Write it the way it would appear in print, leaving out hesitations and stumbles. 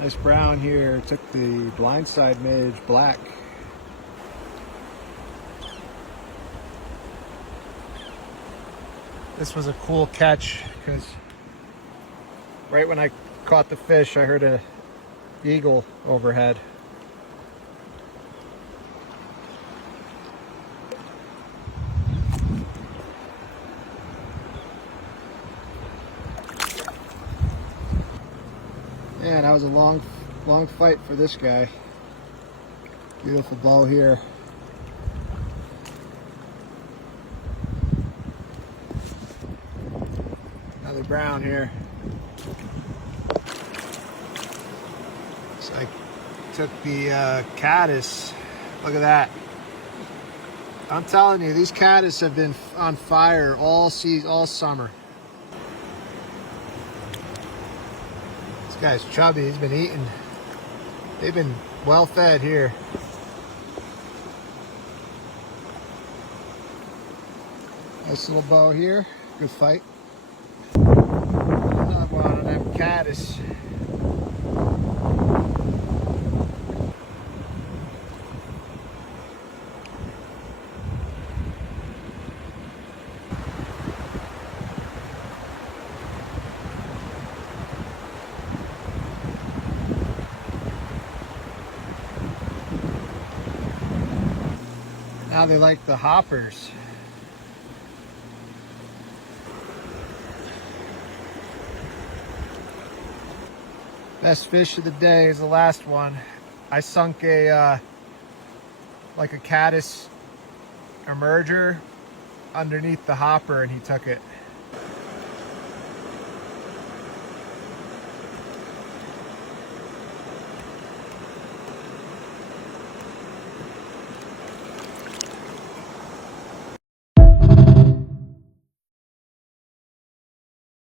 Nice brown here. Took the blindside midge black. This was a cool catch because right when I caught the fish, I heard an eagle overhead. Yeah, that was a long fight for this guy. Beautiful bow here. Another brown here. So I took the caddis. Look at that. I'm telling you, these caddis have been on fire all summer. This guy's chubby. He's been eating. They've been well fed here. Nice little bow here. Good fight. Another one of them caddis. Now they like the hoppers. Best fish of the day is the last one. I sunk a like a caddis emerger underneath the hopper and he took it.